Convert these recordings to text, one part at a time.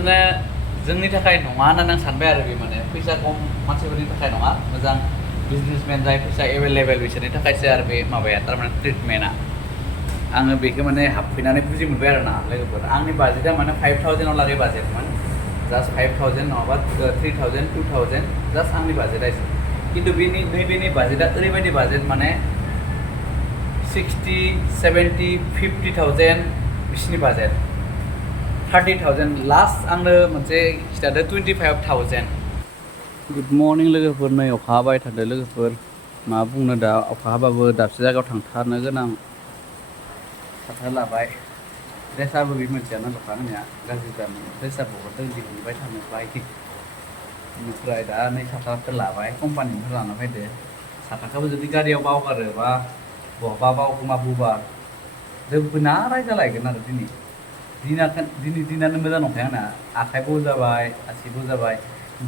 मानोना जोंनि थाखाय नङा होननानै आं सानबाय आरो बे माने फैसा खम मानसिफोरनि थाखाय नङा मोजां बिजनेसमेन जाय फैसा एभेलेबेल बिसोरनि थाखायसो आरो बे माबाया थारमाने ट्रिटमेन्टआ आङो बेखौ माने हाबफैनानै बुजि मोनबाय आरो ना लोगोफोर आंनि बाजेटआ माने 5000 लागै बाजेटमोन जास्ट 5000 नङाबा 3000 2000 जास्ट आंनि बाजेटआ एसे खिन्थु नैबेनि बाजेटआ ओरैबायदि बाजेट माने 60 70 50000 बिसिनि बाजेट 30000 लास्ट आंनो मोनसे खिथादो 25000 गुड मर्निं लोगोफोर नै अखा हाबाय थादो लोगोफोर मा बुंनो दा अखा हाबाबो दाबसे जायगायाव थांथारनो गोनां साथा लाबाय ड्रेसाबो बे मोनसेयानो दखा होनाया गाज्रि जानो ड्रेसाबो हरदों दिहुनबाय थानो बाइक बेनिफ्राय दा नै साथाखौ लाबाय कम्पानिनिफ्राय लाना फैदो साथाखौबो जुदि गारियाव बावगारोबा बहाबा बावगोमाबोबा जोबोना रायजालायगोन आरो दिनै दिनानो मोजां नंखाया आंना आखाइबो जाबाय आसिबो जाबाय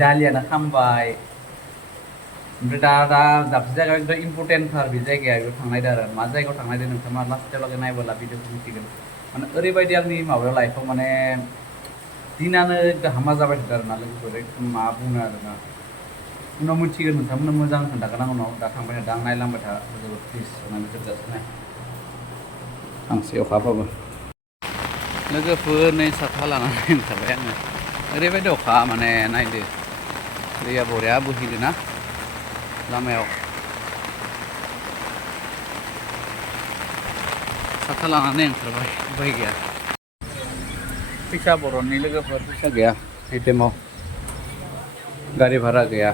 दालियानो खामबाय ओमफ्राय दा दाबसे जायगायाव एकदम इम्परटेन्टथार बे जायगाया बेयाव थांनायदो आरो मा जायगायाव थांनायदो नोंथाङा लास्टाव लागै नायबोला भिडिअखौ मिथिगोन माने ओरैबायदि आंनि माबायाव लाइफआव माने दिनानो एकदम हामा जाबाय थादों आरो ना लोगोफोर एकदम मा बुंनो आरो ना उनाव मिथिगोन नोंथांमोननो मोजां खोन्थागोन आं उनाव दा थांबाय थादों आं नायलांबाय था जोबोद प्लिज होननानै जोबजासे नाय थांसै अखाबाबो लोगोफोर नै साथा लानानै ओंखारबाय आङो ओरैबायदि अखा माने नायदो दैया बरिया बोहैदो ना लामायाव साथा लानानै ओंखारबाय उफाय गैया फैसा बर'नि लोगोफोर फैसा गैया बे टाइमाव गारि भारा गैया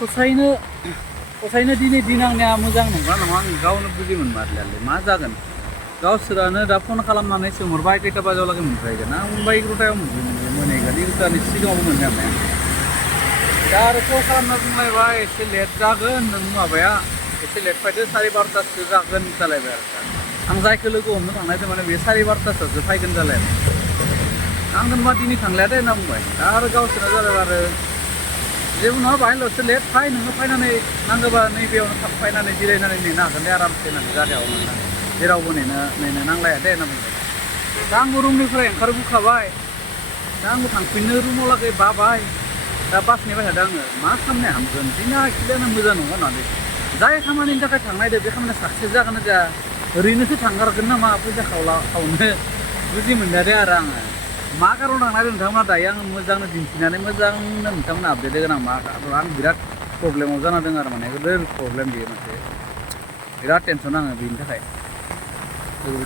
फसायनो दिनै दिन आंनिया मोजां नंगौना नङा आं गावनो बुजि मोनमारलियालै मा जागोन गावसोरानो दा फन खालामनानै सोंहरबाय खैथा बाजियाव लागै मोनफैगोन आं 11टायाव मोनहैगोन 11टानि सिगाङावबो मोनहैयामोन दा आरो कल खालामना बुंलायबाय एसे लेट जागोन नों माबाया एसे लेट फैदो 12:30सो जागोन जालायबाय आरो आं जायखौ लोगो हमनो थांनायदों माने बे 12:30सो फैगोन जालायबाय आं होनबा दिनै थांलाया दे होनना बुंबाय दा आरो गावसोरना जालायबाय आरो जेबो नङा बाहायल'सो लेट फै नोङो फैनानै नांगौबा नैबेयावनो थाब फैनानै जिरायनानै नेनो हागोन दे आरामसे होननानै गारियाव जेरावबो नेनो नांलाया दे होनना बुंबाय दा आंबो रुमनिफ्राय ओंखारबोखाबाय दा आंबो थांफिननो रुमाव लागै बाबाय दा बास नेबाय थादों आङो मा खालामनो हामगोन दिना एक्चुवेलि मोजां नङा होननानै जाय खामानिनि थाखाय थांनायदो बे खामानिया साक्सेस जागोन ना जाया ओरैनोसो थांगारगोन नामा फैसा खावनो बुजि मोनदों आरो आङो मा कारन थांनायदों नोंथांमोना दायो आङो मोजांनो दिन्थिनानै मोजांनो नोंथांमोना आपडेट होगोन आं मा आं बिराद प्रब्लेमाव जाना दं आरो माने गिदिर प्रब्लेम बेयो मोनसे बिराद टेनसन आङो बेनि थाखाय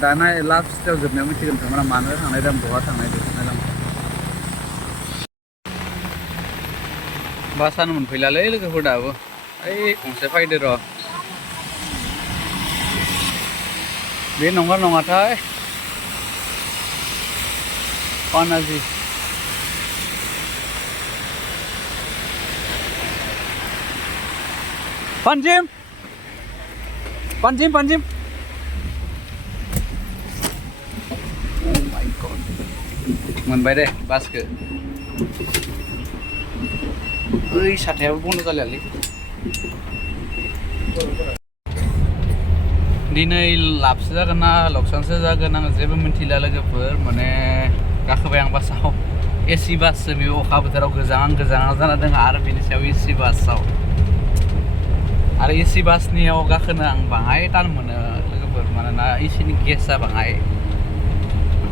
दा लास्ट स्टेयाव जोबनायाव मिथिगोन नोंथांमोना मानो थांनायदों बहा थांनायदों नायलांबाय बासानो मोनफैलालै लोगोफोर दाबो ओइ गंसे फैदो र' बे नंगौ नङाथाय पानाजि पानजिम oh my god मोनबाय दे बासखौ ओइ साथायाबो बन्द जालियालै दिनै लाबसो जागोन ना लकसानसो जागोन आं जेबो मिन्थिला लोगोफोर माने गाखोबाय आं बासाव एसि बाससो बे अखा बोथोराव गोजां जाना दङ आरो बेनि सायाव एसि बासाव आरो एसि बासनियाव गाखोनो आं बाङाय टान मोनो लोगोफोर मानोना एसिनि गेसआ बाङाय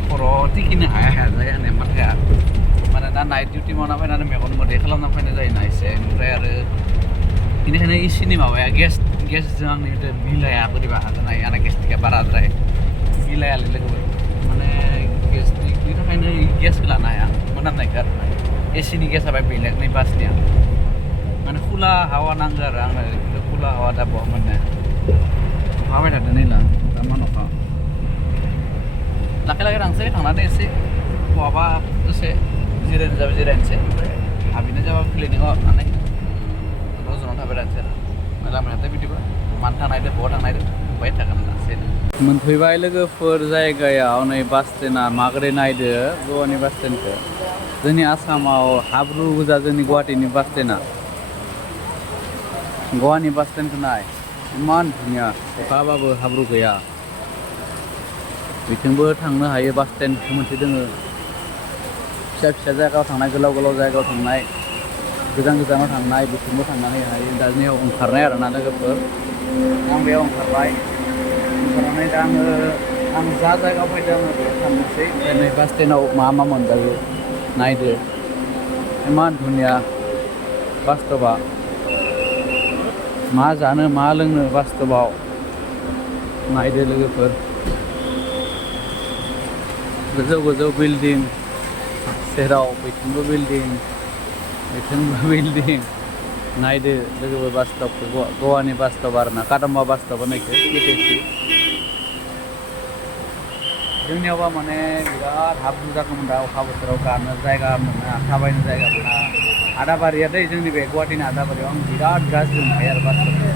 खर'आव टिकिनो हाया जायो होननाय माथाया मानोना नाइट डिउटि मावना फैनानै मेगन मोदै खालामना फैनाय जायोना एसे ओमफ्राय आरो बेनिखायनो एसिनि माबाया गेसजों आंनि मिलाया बोरैबा हागोनाय आंना गेस्ट्रिकआ बाराद्राय मिलायालै लोगोफोर माने गेस्ट्रिकनि थाखायनो गेसखौ लानो हाया मोनामनायखौ आरो एसिनि गेसआ बाय बेलेग नै बासनिया माने खुला हावा नांगौ आरो आंनो खुला हावा दा बहा मोननो अखा हाबाय थादों नै दा मा अखा लाखै थांसै थांनानै एसे बहाबा दसे जिरायनो जाबाय जिरायनोसै ओमफ्राय हाबैनो जाबा क्लिनिकआव हाबनानै रज'नानै थाबाय थानोसै आरो लामायाथ' बिदिबा मानो थांनायदो बहा थांनायदो नुबाय थागोन लासै मोनफैबाय लोगोफोर जायगायाव नै बास स्टेन्डआ माबोरै नायदो गवानि बास स्टेन्डखौ जोंनि आसामाव हाब्रु गोजा जोंनि गुवाहाटीनि बास स्टेन्डआ गवानि बास स्टेन्डखौ नाय इमान धुनिया अखा हाबाबो हाब्रु गैया बिथिंबो थांनो हायो बास स्टेन्ड मोनसे दोङो फिसा फिसा जायगायाव थांनाय गोलाव गोलाव जायगायाव थांनाय गोजान गोजानाव थांनाय बिथिंबो थांनानै हायो दानियाव ओंखारनाय आरोना लोगोफोर आं बेयाव ओंखारबाय ओंखारनानै दा आं जा जायगायाव फैदों आङो बेयाव थांनोसै ओमफ्राय नै बास स्टेन्डआव मा मोनजायो नायदो इमान धुनिया बास स्टपआ मा जानो मा लोंनो बास स्टपआव नायदो लोगोफोर गोजौ गोजौ बिल्डिं सेराव बैथिंबो बिल्डिं बैथिंबो बिल्डिं नायदो लोगोफोर बास स्टपखौ गवानि बास स्टप आरोना कादम्बा बास स्टप होननायखौ केटिसि जोंनियावबा माने बिराद हाब्रु जागौमोन दा अखा बोथोराव गानो जायगा मोना थाबायनो जायगा मोना आदाबारिया दै जोंनि बे गुवाहाटीनि आदाबारियाव आं बिराद गाज्रि मोनखायो आरो बास स्टपखौ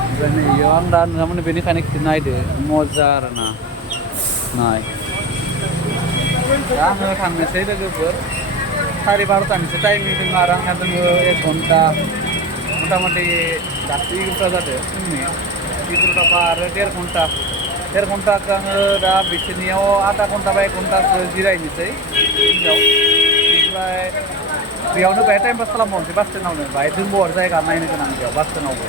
ओमफ्राय नै इयाव आं दा नुवामोन बेनिखायनो खिथि नायदो मजा आरोना नाय दा आङो थांनोसै लोगोफोर 12:30 टाइमिं दङ आरो आंना दङ 1 घन्टा मथा मथि दासो 1 घन्टा जादों फुंनि 1 घन्टा आरो 1.5 घन्टाखौ आङो दा बिसोरनियाव आधा घन्टा बा 1 घन्टासो जिरायनोसै ओमफ्राय बेयावनो बाहाय टाइम पास खालामबावनोसै बास स्टेन्डआवनो बाहाय दंबावो आरो जायगा नायनो गोनां बेयाव बास स्टेन्डआवबो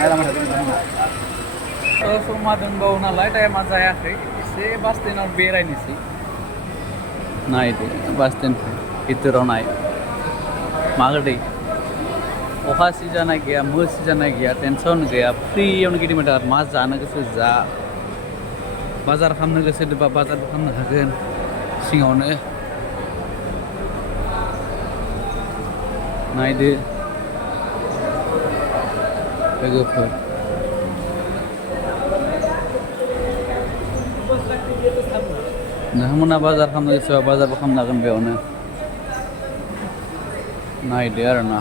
नायलांबाय थादों नोंथांमोना समा दंबावो नालाय टाइमा जायाखै एसे बास स्टेन्डआव बेरायनोसै नायदो बास स्टेन्ड भितराव नाय मागोदै अखा सिजानाय गैया मो सिजानाय गैया टेनसन गैया फ्रियावनो गिदिंबाय था मा जानो गोसो जा बाजार खालामनो गोसो दोबा बाजारबो खालामनो हागोन सिङावनो नायदो लोगोफोर नोंथांमोना बाजार खालामनो गोसोबा बाजारबो खालामनो हागोन बेयावनो नायदो आरोना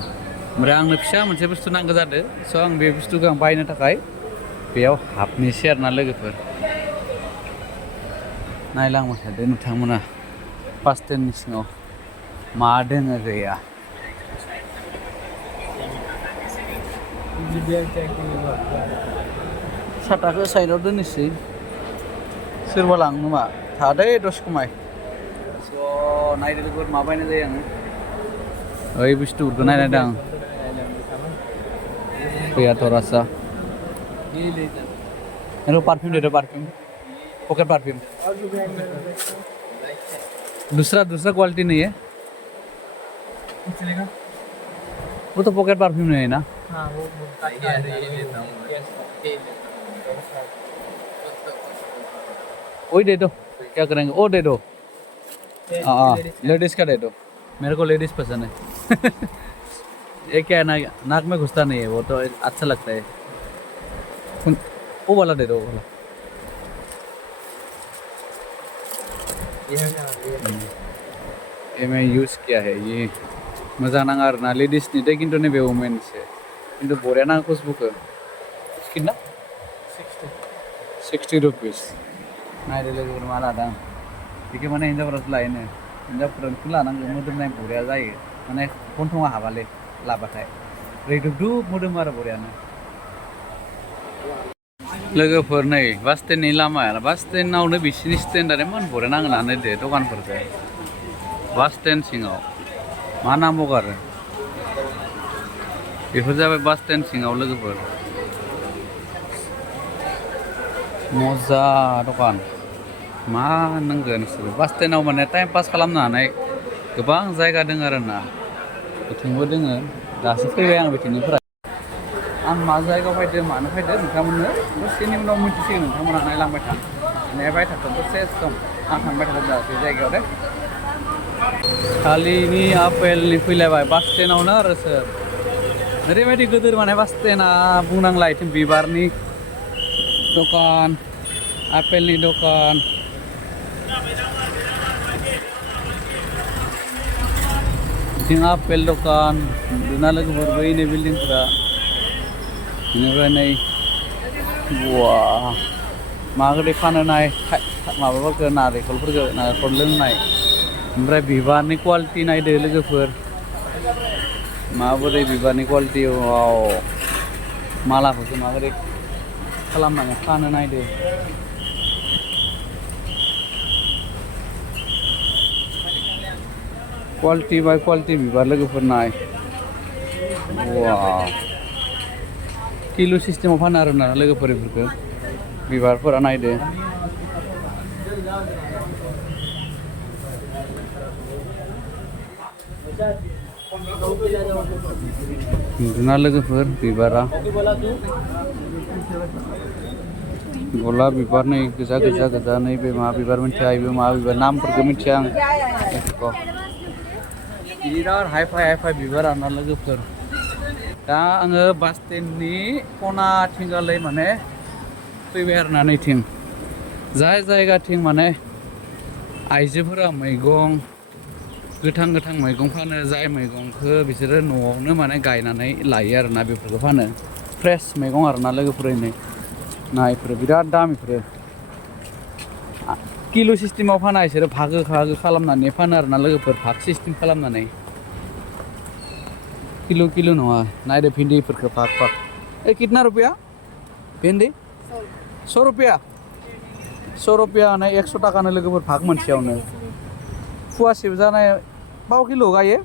ओमफ्राय आंनो फिसा मोनसे बुस्थु नांगौ जादों स' आं बे बुस्थुखौ आं बायनो थाखाय बेयाव हाबनोसै आरोना लोगोफोर नायलांबाय थादो नोंथांमोना बास स्टेन्डनि सिङाव मा दोङो गैया साथाखौ साइडआव दोननोसै सोरबा लाङो मा थादे दसे खमाय स' नायदो लोगोफोर मा बायनाय जायो आङो ओइ बुस्थुफोरखौ नायनायदों आं भैया थोड़ा सा मेरे को परफ्यूम दे दो परफ्यूम पॉकेट परफ्यूम दूसरा क्वालिटी नहीं है वो तो पॉकेट परफ्यूम नहीं है ना हाँ वो वही दे दो क्या करेंगे वो दे दो हाँ लेडीज का दे दो मेरे को लेडीज पसंद है ये क्या है नाक में घुसता नहीं है वो तो अच्छा लगता है वो वाला दे दो वो वाला ये मैं यूज़ किया है ये मजा नाङा आरोना लेडीजनि दे खिन्थु नैबे वुमेनसो खिन्थु बरिया नाङो खुसबुखौ कितना 60 रुपिस नायदो लोगोफोर मा लादों बेखौ माने हिन्जावफोरासो लायोनो हिन्जावफोरखौ लानांगौ मोदोमनाय बरिया जायो माने गन्थङा हाबालै लाबाथाय रैदुबदुब मोदोमो आरो बरियानो लोगोफोर नै बास स्टेन्डनि लामाया बास स्टेन्डआवनो बिसिनि स्टेन्डार इमान बरिया नाङो ना नायदो दखानफोरखौ बास स्टेन्ड सिङाव मा नांबावगौ आरो बेफोर जाबाय बास स्टेन्ड सिङाव लोगोफोर मजा दखान मा नांगोन नोंसोरो बास स्टेन्डआव माने टाइम पास खालामनो हानाय गोबां जायगा दङ आरोना बिथिंबो दोङो दासो फैबाय आं बिथिंनिफ्राय आं मा जायगायाव फैदों मानो फैदों नोंथांमोननो दसेनि उनाव मिन्थिसिगोन नोंथांमोना नायलांबाय था नेबाय थाथों दसे सम आं थांबाय थादों दा बे जायगायाव दे खालिनि आपेलनि फैलायबाय बास स्टेन्डआवनो आरो सोर ओरैबायदि गिदिर माने बास स्टेन्डआ बुंनांला इथिं बिबारनि दखान आपेलनि दखान बिथिं आपेल दखान दुना लोगोफोर बैनि बिल्डिंफोरा बेनिफ्राय नै बवा मागोदै फानो नाय माबाफोरखौ नारेंखल लोंनाय ओमफ्राय बिबारनि क्वालिटि नायदो लोगोफोर माबोरै बिबारनि क्वालिटियाव मालाफोरखौ माबोरै खालामनानै फानो नायदो क्वालिटी बाय क्वालिटी बिबार लोगोफोर नाय वाव किलो सिस्टेमाव फानो आरोना लोगोफोर बेफोरखौ बिबारफोरा नायदो नुदोंना लोगोफोर बिबारा गलाब बिबार नै गोजा गोजा गोजा नैबे मा बिबार मिथिया इबो मा बिबार नामफोरखौ मिथिया आं बिराद हाइ फाइ बिबार आरोना लोगोफोर दा आङो बास स्टेन्डनि खनाथिंगालै माने फैबाय आरोना नैथिं जाय जायगाथिं माने आइजोफोरा मैगं गोथां मैगं फानो जाय मैगंखौ बिसोरो न'आवनो माने गायनानै लायो आरोना बेफोरखौ फानो फ्रेश मैगं आरोना लोगोफोर नै नायफोर बिराद दाम इफोरो किलो सिस्टेमाव फाना बिसोरो भागो खालामनानै फानो आरोना लोगोफोर भाग सिस्टेम खालामनानै किलो नङा नायदो भिन्दिफोरखौ भाग ए कितना रुपया भिन्दी 100 रुपया 100 रुपया नै 100 थाखानो लोगोफोर भाग मोनसेयावनो फुवासेबो जानाय पाव किलो गायो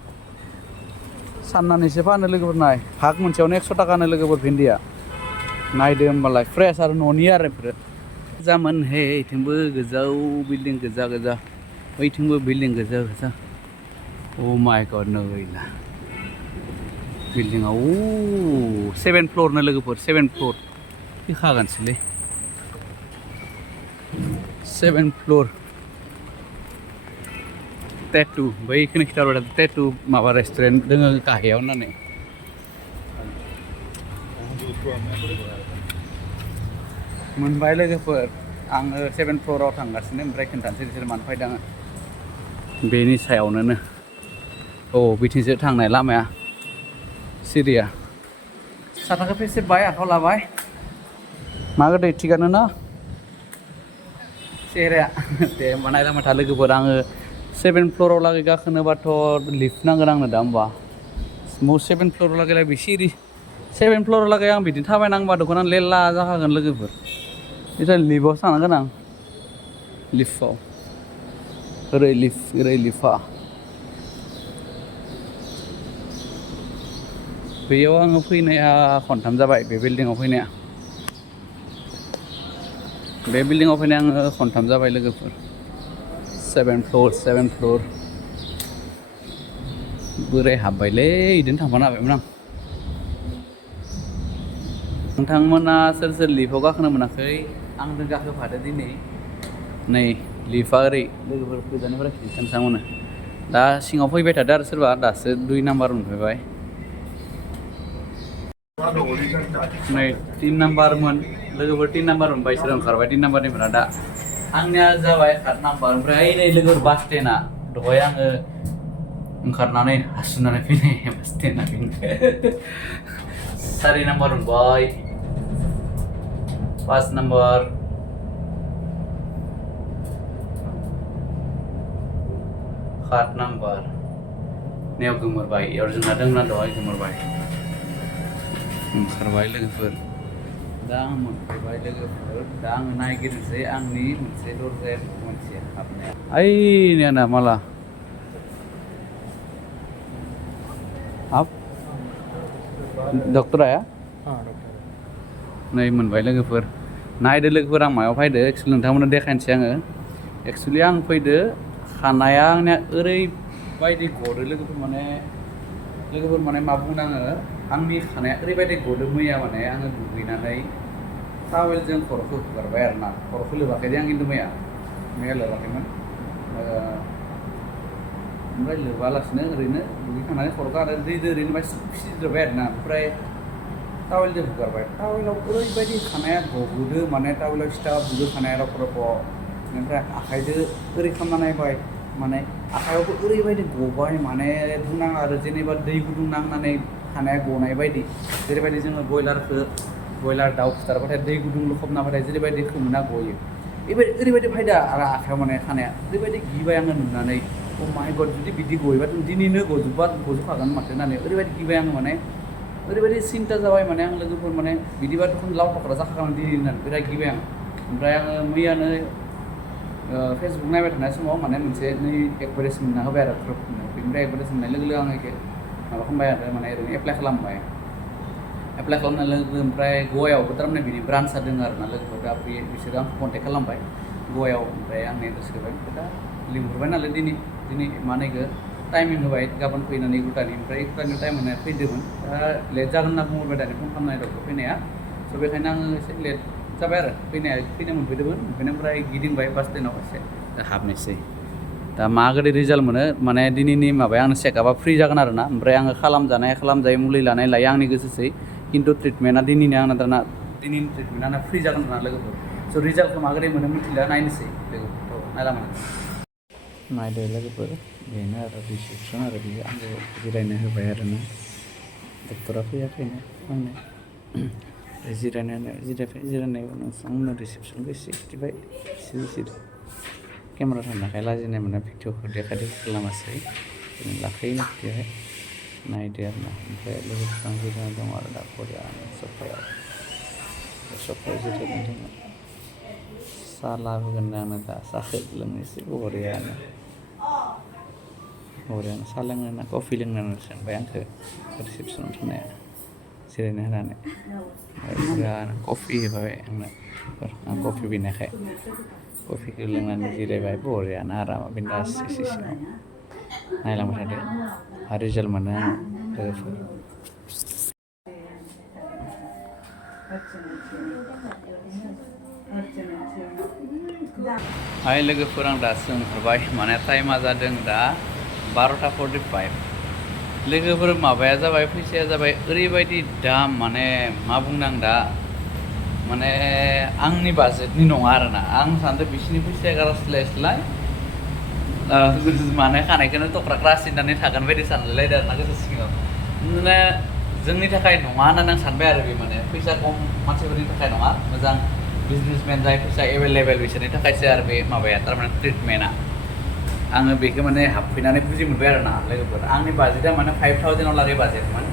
साननानैसो फानो लोगोफोर नाय भाग मोनसेयावनो 100 थाखानो लोगोफोर भिन्दिया नायदो होमबालाय फ्रेश आरो न'नि आरो बेफोरो जामोन हे इथिंबो गोजौ बिल्डिं गोजा बैथिंबो बिल्डिं गोजा अ माय गड नैला बिल्डिंआव 7 फ्ल'रनो लोगोफोर 7 फ्ल'र फैखागोनसोलै 7 फ्ल'र टेटु बैखौनो खिथाबाय टेटु माबा रेस्टुरेन्ट दोङो गाहायाव होननानै मोनबाय लोगोफोर आङो 7 फ्ल'राव थांगासिनो ओमफ्राय खोन्थानोसै बिसोर मानो फैदों आङो बेनि सायावनो औ बिथिंसो थांनाय लामाया सिरिया साथाखौ फेसेबबाय आखायाव लाबाय मा गोदै थिगानो ना चेहेराया दे होमबा नायलांबाय था लोगोफोर आङो 7 फ्ल'राव लागै गाखोनोबाथ' लिफ्ट नांगोन आंनो दा होमबा 7 फ्ल'राव लागै बिसिरि 7 फ्ल'राव लागै आं बिदिनो थाबायनांबा दख'ना लेला जाखागोन लोगोफोर बिदिनो लिफ्टआवसो थांनांगोन आं लिफ्टआव ओरै लिफ्टआ बेयाव आङो फैनाया खनथाम जाबाय बे बिल्डिंआव फैनाया आङो खनथाम जाबाय लोगोफोर 7 फ्ल'र बोराय हाबबायलै बिदिनो थांफानो हाबायमोन आं नोंथांमोना सोर लिफ्टआव गाखोनो मोनाखै आंजों गाखोफादो दिनै नै लिफ्टआ ओरै लोगोफोर गोजाननिफ्राय खिन्थानो दा सिङाव फैबाय थादो आरो सोरबा दासो 2 नाम्बार मोनफैबाय नै 3 नाम्बारमोन लोगोफोर 3 नाम्बार मोनबाय बिसोर ओंखारबाय 3 नाम्बारनिफ्रा दा आंनिया जाबाय 8 नाम्बार ओमफ्राय नै लोगोफोर बास स्टेन्डआ दहाय आङो ओंखारनानै हासुनानै फैनाय बास स्टेन्डआ 4 नाम्बार मोनबाय 5 नाम्बार 8 नाम्बार नेयाव गोमोरबाय इयाव जोंना दंना दहाय गोमोरबाय ओंखारबाय लोगोफोर दा आं मोनफैबाय लोगोफोर दा आङो नायगिरनोसै आंनि मोनसे दरजाया मोनसे हाबनाया ओइनिया ना माला हाब डक्टर आया नै मोनबाय लोगोफोर नायदो लोगोफोर आं मायाव फैदो एक्सुवेलि नोंथांमोननो देखायनोसै आङो एक्सुवेलि आं फैदो खानाया आंनिया ओरैबायदि गदो लोगोफोर माने मा बुंनो आङो आंनि खानाया ओरैबायदि गदो मैया माने आङो दुगैनानै टावेलजों खर'खौ हुगारबाय आरोना खर'खौ लोबाखै आं खिन्थु मैया लोबाखैमोन ओमफ्राय लोबालासिनो ओरैनो दुगैखांनानै खर'खौ आरो दैजों ओरैनो सिद्रोबाय आरोना ओमफ्राय टावेलजों हुगारबाय टावेलाव ओरैबायदि खानाया गगोदो माने टावेलाव सिथाब बुदो खानाया रख' ओमफ्राय आखाइजों ओरै खालामना नायबाय माने आखाइयावबो ओरैबायदि गबाय माने बुंनाङा आरो जेनेबा दै गुदुं नांनानै खानाया गनाय बायदि जेरैबायदि जोङो बयलार दाउ फुथारबाथाय दै गुदुं लखबनाबाथाय जेरैबायदि खोमोना गयो बेबायदि ओरैबायदि फायदा आरो आखाइयाव माने खानाया ओरैबायदि गिबाय आङो नुनानै अ माय गड जुदि बिदि गयोबा दिनैनो गजोबखागोन माथो होननानै ओरैबायदि गिबाय आङो माने ओरैबायदि सिन्था जाबाय माने आं लोगोफोर माने बिदिबा लाव फाख्रा जाखागोन दिनै होननानै बिराद गिबाय आं ओमफ्राय आङो फेसबुक नायबाय थानाय समाव माने मोनसे नै एडभार्टाइज मोनना होबाय आरो ग्रुपनो बेनिफ्राय एडभार्टाइज मोननाय लोगो लोगो आं इखो माबा खालामबाय आरो माने ओरैनो एप्लाइ खालामनाय लोगो ओमफ्राय गवायावबो थारमाने बिनि ब्रान्चआ दङ आरो ना लोगोफोर दा बिसोरो आंखौ कन्टेक्ट खालामबाय गवायाव ओमफ्राय आंनि एड्रेस होबाय ओमफ्राय दा लिंहरबाय नालाय दिनै मा होनो इखो टाइमिं होबाय गाबोन फैनानै 9टानि ओमफ्राय 9टानि टाइम होनाय फैदोंमोन दा लेट जागोन होनना बुंहरबाय दानि फन खालामनाय डक्टर फैनाया स' बेखायनो आङो एसे लेट जाबाय आरो फैनो मोनफैदोंमोन ओमफ्राय गिदिंबाय बास स्टेन्डआव एसे दा हाबनोसै दा मा गोदै रिजाल्ट मोनो माने दिनैनि माबाया आंनो चेकआपआ फ्रि जागोन आरो ना ओमफ्राय आङो खालामजायो मुलि लानाय आंनि गोसोसै खिन्थु ट्रिटमेन्टआ दिनैनि ट्रिटमेन्टआ आंना फ्रि जागोन आरो ना लोगोफोर स' रिजाल्टखौ मा गोदै मोनो मिथिला नायनोसै लोगोफोर नायलामोन नायदो लोगोफोर बेनो आरो रिसेपसन आरो बियो आंखौ जिरायनो होबाय आरो ना डक्टरा फैयाखैनो आंनो जिरायनाय उनाव आंनो रिसेपसनखौ एसे खिथिबाय सिरि केमेरा थानायखाय लाजिनाय मोना भिडिअखौ देखायदो खालामासै लाखैनो खिथिबाय नायदो आरो ना ओमफ्राय लोगोफोर आं जिरायना दं आरो दा बरियानो सफायाव जिरायना दङ साहा लाबोगोन आंनो दा साहाखौ लोंनोसै बरियानो साहा लोंनो ना कफि लोंनो सोंबाय आंखौ रिसेपसनाव थानाया जिरायनो होनानै बरियानो कफि होबाय आंनो आं कफि बिनायखाय कफिखौ लोंनानै जिरायबाय बरियानो आराम बिन्दास एसे सिङाव नायलांबाय थादो आरो रिजाल्ट मोनो आङो लोगोफोर हाय लोगोफोर आं दासो ओंखारबाय माने टाइमा जादों दा 12:45 लोगोफोर माबाया जाबाय फैसाया जाबाय ओरैबायदि दाम माने मा बुंनो आं दा माने आंनि बाजेटनि नङा आरोना आं सानदों बिसिनि फैसाया गारस्लायस्लाय माने खानायखौनो थख्रा सिननानै थागोन बायदि सानलायलायदों आरोना गोसो सिङाव माने जोंनि थाखाय नङा होननानै आं सानबाय आरो बे माने फैसा खम मानसिफोरनि थाखाय नङा मोजां बिजनेसमेन जाय फैसा एभेलेबेल बिसोरनि थाखायसो आरो बे माबाया थारमाने ट्रिटमेन्टआ आङो बेखौ माने हाबफैनानै बुजि मोनबाय आरो ना लोगोफोर आंनि बाजेटआ माने 5,000 लागै बाजेटमोन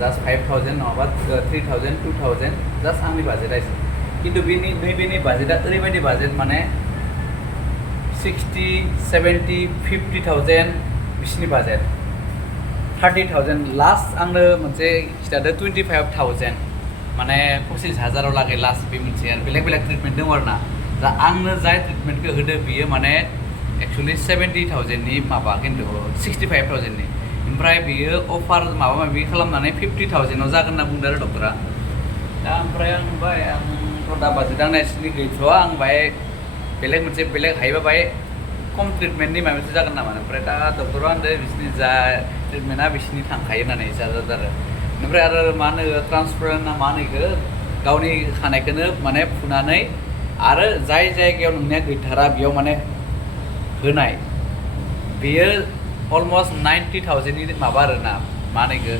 जास्ट 5,000 नङाबा 3,000 2,000 जास्ट आंनि बाजेटआ एसे खिन्थु नैबेनि बाजेटआ ओरैबायदि बाजेट माने 60, 70, 50,000 बिसिनि बाजेट 30,000 लास्ट आंनो मोनसे खिथादो 25,000 माने 25,000 लागै लास्ट बे मोनसे आरो बेलेग ट्रिटमेन्ट दङ आरो ना दा आंनो जाय ट्रिटमेन्टखौ होदो बियो माने एक्सुवेलि 70,000नि माबा खिन्थु 65,000नि ओमफ्राय बियो अफार माबा माबि खालामनानै 50,000आव जागोन होनना बुंदों आरो डक्टरा दा ओमफ्राय आं बुंबाय आंथ' दा बाजेट आंना एसेनि गैथ'वा आं बाहाय बेलेग हायोबा बाहाय खम ट्रिटमेन्टनि माबा मोनसे जागोन नामा ओमफ्राय दा डक्टरा होनदों बिसिनि जा ट्रिटमेन्टआ बिसिनि थांखायो होननानै जाजादों आरो ओमफ्राय आरो मा होनो ट्रान्सफारेन्ट ना मा होनो इखो गावनि खानायखौनो माने फुनानै आरो जाय जायगायाव नोंनिया गैथारा बेयाव माने होनाय बेयो अलमस्ट 90,000नि माबा आरो ना मा होनो इखो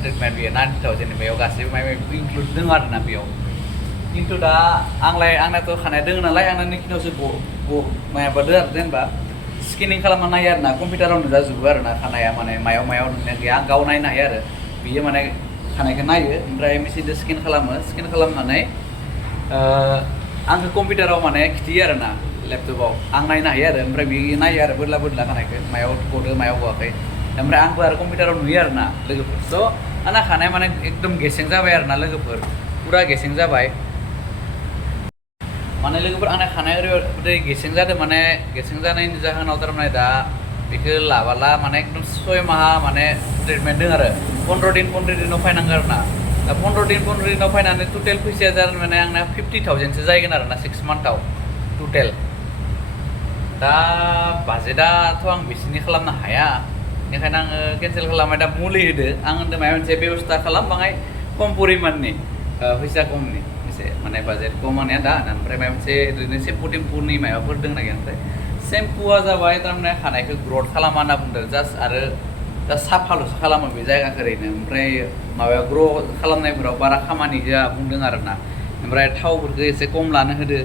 ट्रिटमेन्ट बेयो 90,000नि बेयाव गासैबो माबा इनक्लुड दङ आरो ना बेयाव खिन्थु दा आंनाथ' खानाय दङ नालाय आंना नैखिनियावसो माबादो आरो जेनेबा स्केनिं खालामना नायो आरो ना कम्पिउटाराव नुजाजोबो आरो ना खानाया माने मायाव नोंनिया गैया आं गाव नायनो हायो आरो बियो माने खानायखौ नायो ओमफ्राय मेसिनजों स्केन खालामनानै आंखौ कम्पिउटाराव माने खिथियो आरो ना लेपटपाव आं नायनो हायो आरो ओमफ्राय बियो नायो आरो बोदला खानायखौ मायाव गदो मायाव गवाखै ओमफ्राय आंबो आरो कम्पिउटाराव नुयो आरो ना लोगोफोर स' आंना खानाया माने एकदम गेसें जाबाय आरो ना लोगोफोर पुरा गेसें जाबाय माने लोगोफोर आंना खानाया ओरैबायदि गेसें जादों माने गेसें जानायनि जाहोनाव थारमाने दा बेखौ लाबाला माने एकदम 6 माहा माने ट्रिटमेन्ट दं आरो 15 दिनाव फैनांगौ आरो ना दा 15 दिनाव फैनानै टटेल फैसाया जागोन माने आंना 50,000सो जाहैगोन आरो ना 6 मान्थआव टटेल दा बाजेटआथ' आं बिसिनि खालामनो हाया बेखायनो आङो केन्सेल खालामबाय दा मुलि होदो आं होनदों माबा मोनसे बेबस्था खालाम बाङाय खम परिमाननि फैसा खमनि एसे माने बाजेट खमानिया दा ओमफ्राय माबा मोनसे ओरैनो सेम्पुनि माबाफोर दं ना गैया ओमफ्राय सेम्पुआ जाबाय थारमाने खानायखौ ग्रथ खालामा होनना बुंदों जास्ट आरो दा साफाल'सो खालामो बे जायगाखौ ओरैनो ओमफ्राय माबायाव ग्र' खालामनायफोराव बारा खामानि होआ बुंदों आरो ना ओमफ्राय थावफोरखौ एसे खम लानो होदो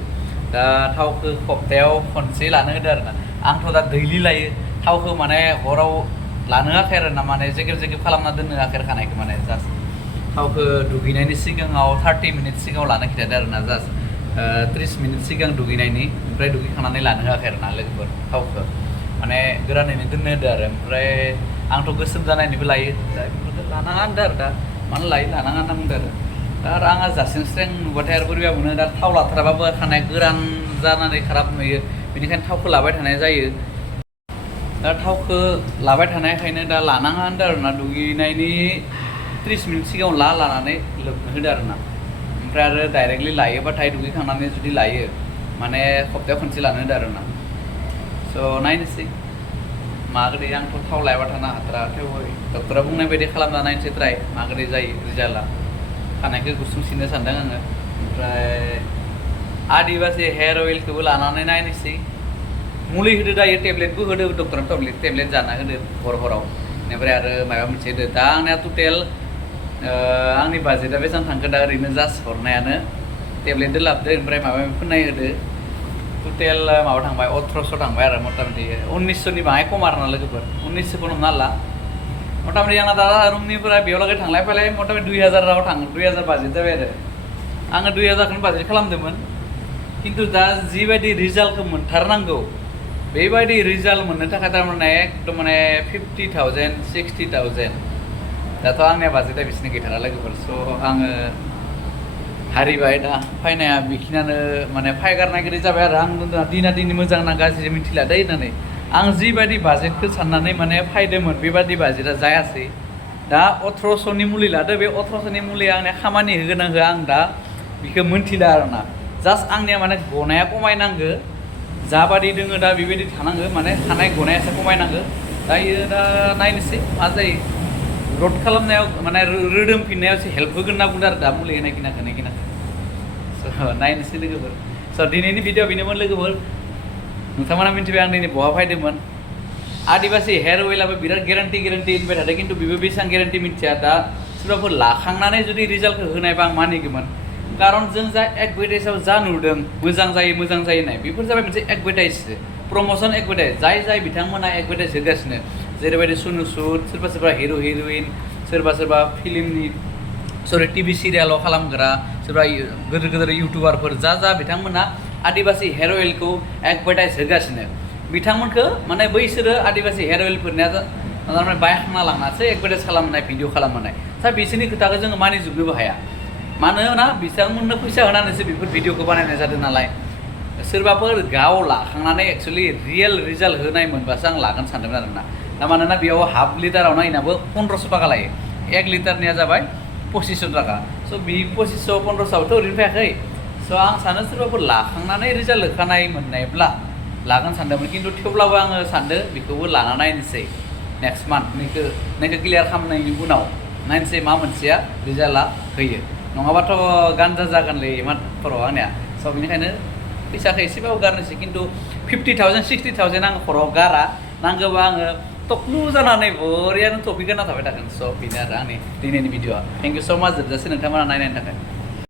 दा थावखौ सप्तायाव खनसे लानो होदो आरो ना आंथ' दा दैलि लायो थावखौ माने हराव लानो होआखै आरो ना माने जेकेब खालामना दोननो होआखै खानायखौ माने जास्ट थावखौ दुगैनायनि सिगाङाव 30 मिनिट सिगाङाव लानो खिथादों आरो ना जास्ट 30 मिनिट सिगां दुगैनायनि ओमफ्राय दुगैखांनानै लानो होआखै आरो ना लोगोफोर थावखौ माने गोरानैनो दोननो होदो आरो ओमफ्राय आंथ' गोसोम जानायनिबो लायो दा बेफोरखौ लानाङा होनदो आरो दा मानो लायो लानाङा होनना बुंदो आरो दा आरो आंहा जास्रें स्रें नुबाथाय आरो बोरैबा मोनो दा थाव लाथाराबाबो खानाय गोरान जानानै खाराब नुयो बेनिखायनो थावखौ लाबाय थानाय जायो दा थावखौ लाबाय थानायखायनो दा लानाङा होनदो आरो ना दुगैनायनि 30 मिनिट सिगाङाव लानानै लोबनो होदो आरो ना ओमफ्राय आरो डाइरेक्टलि लायोबाथाय दुगैखांनानै जुदि लायो माने सप्तायाव खनसे लानो होदो आरो ना स' नायनोसै मागोदै आंथ' थाव लायबा थानो हाथारा थेवबो डक्टरा बुंनाय बायदि खालामना नायनोसै ट्राय मागोदै जायो रिजाल्टआ खानायखौ गुसुं सिननो सानदों आङो ओमफ्राय आदिबासि हेयार अइलखौबो लानानै नायनोसै मुलि होदो दायो टेब्लेटबो होदो डक्टरा टेब्लेट जाना होदो हराव बेनिफ्राय आरो माबा मोनसे होदो दा आंनिया टटेल आंनि बाजेटआ बेसेबां थांखो दा ओरैनो जास्ट हरनायानो टेब्लेटजों लाबोदो ओमफ्राय माबा माबि फोननाय होदो टटेल माबा थांबाय 1800 थांबाय आरो मथामथि 1900नि बाङाय खम आरो ना लोगोफोर 1900खौ हमना ला मथामथि आंना दा रुमनिफ्राय बेयाव लागै थांलाय फैलाय मथामथि 2000 राव थाङो 2000 बाजेट जाबाय आरो आङो 2000खौनो बाजेट खालामदोंमोन खिन्थु दा जिबायदि रिजाल्टखौ मोनथारनांगौ बेबायदि रिजाल्ट मोननो थाखाय थारमाने एकदम माने 50,000 60,000 दाथ' आंनिया बाजेटआ बिसिनि गैथारा लोगोफोर स' आङो हारिबाय दा फायनाया बेखिनियानो माने फायगारनायगिरि जाबाय आरो आं दिना मोजां ना गाज्रि मिथिला दै होननानै आं जिबायदि बाजेटखौ साननानै माने फायदोंमोन बेबादि बाजेटआ जायासै दा 1800नि मुलि लादो बे 1800नि मुलिया आंनिया खामानि होगोन ना होआ आं दा बेखौ मोनथिला आरो ना जास्ट आंनिया माने गनाया खमायनांगो जाबादि दोङो दा बेबायदि थानांगो माने थानाय गनाया एसे खमायनांगो दायो दा नायनोसै मा जायो रद खालामनायाव माने रोदोमफिननायाव एसे हेल्प होगोन होनना बुंदों आरो दा मुलि होनाय खिनाखौ स' नायनोसै लोगोफोर स' दिनैनि भिडिअ बेनोमोन लोगोफोर नोंथांमोना मिन्थिबाय आं दिनै बहा फायदोंमोन आदिबासि हेयार अइलाबो बिराद गेरान्टि होनबाय थादों खिन्थु बेबो बेसेबां गेरान्टि मिथिया दा सोरबाफोर लाखांनानै जुदि रिजाल्टखौ होनायबा आं मानिगौमोन खारन जों जा एडभार्टाइजआव जा नुदों मोजां जायो होननाय बेफोर जाबाय मोनसे एडभार्टाइजसो प्रम'सन एडभार्टाइज जाय बिथांमोना एडभार्टाइज होगासिनो जेरैबायदि सुनु सुद सोरबा हिर' हिर'इन सोरबा फिल्मनि टिभि सिरियालाव खालामग्रा सोरबा गोदोर इउटुबारफोर जा बिथांमोना आदिबासि हेयार अइलखौ एडभार्टाइज होगासिनो बिथांमोनखौ माने बैसोरो आदिबासि हेयार अइलफोरनिया थारमाने बायखांना लांनासो एडभार्टाइज खालामनाय भिडिअ खालामनाय दा बिसोरनि खोथाखौ जोङो मानिजोबनोबो हाया मानोना बिथांमोननो फैसा होनानैसो बेफोर भिडिअखौ बानायनाय जादों नालाय सोरबाफोर गाव लाखांनानै एक्सुवेलि रियेल रिजाल्ट होनाय मोनबासो आं लागोन सानदोंमोन आरोना दा मानोना बेयाव हाफ लिटाराव नायनाबो 1500 थाखा लायो 1 लिटारनिया जाबाय 2500 थाखा स' बे 2500 1500आवथ' ओरैनो फैयाखै स' आं सानो सोरबाफोर लाखांनानै रिजाल्ट होखानाय मोननायब्ला लागोन सानदोंमोन खिन्थु थेवब्लाबो आङो सानदों बेखौबो लाना नायनोसै नेक्स्ट मान्थ नैखौ क्लियार खालामनायनि उनाव नायनोसै मा मोनसेया रिजाल्टआ होयो नङाबाथ' गानजा जागोनलै खर'आव आंनिया स' बेनिखायनो फैसाखौ एसेबाबो गारनोसै खिन्थु 50,000 60,000 आं खर'आव गारा नांगौबा आङो टक्लु जानानै बरियानो टपिक गानना थाबाय थागोन स' बेनो आरो आंनि दिनैनि भिडिअ'आ थेंक इउ स' माच जोबजासे नोंथांमोना नायनायनि थाखाय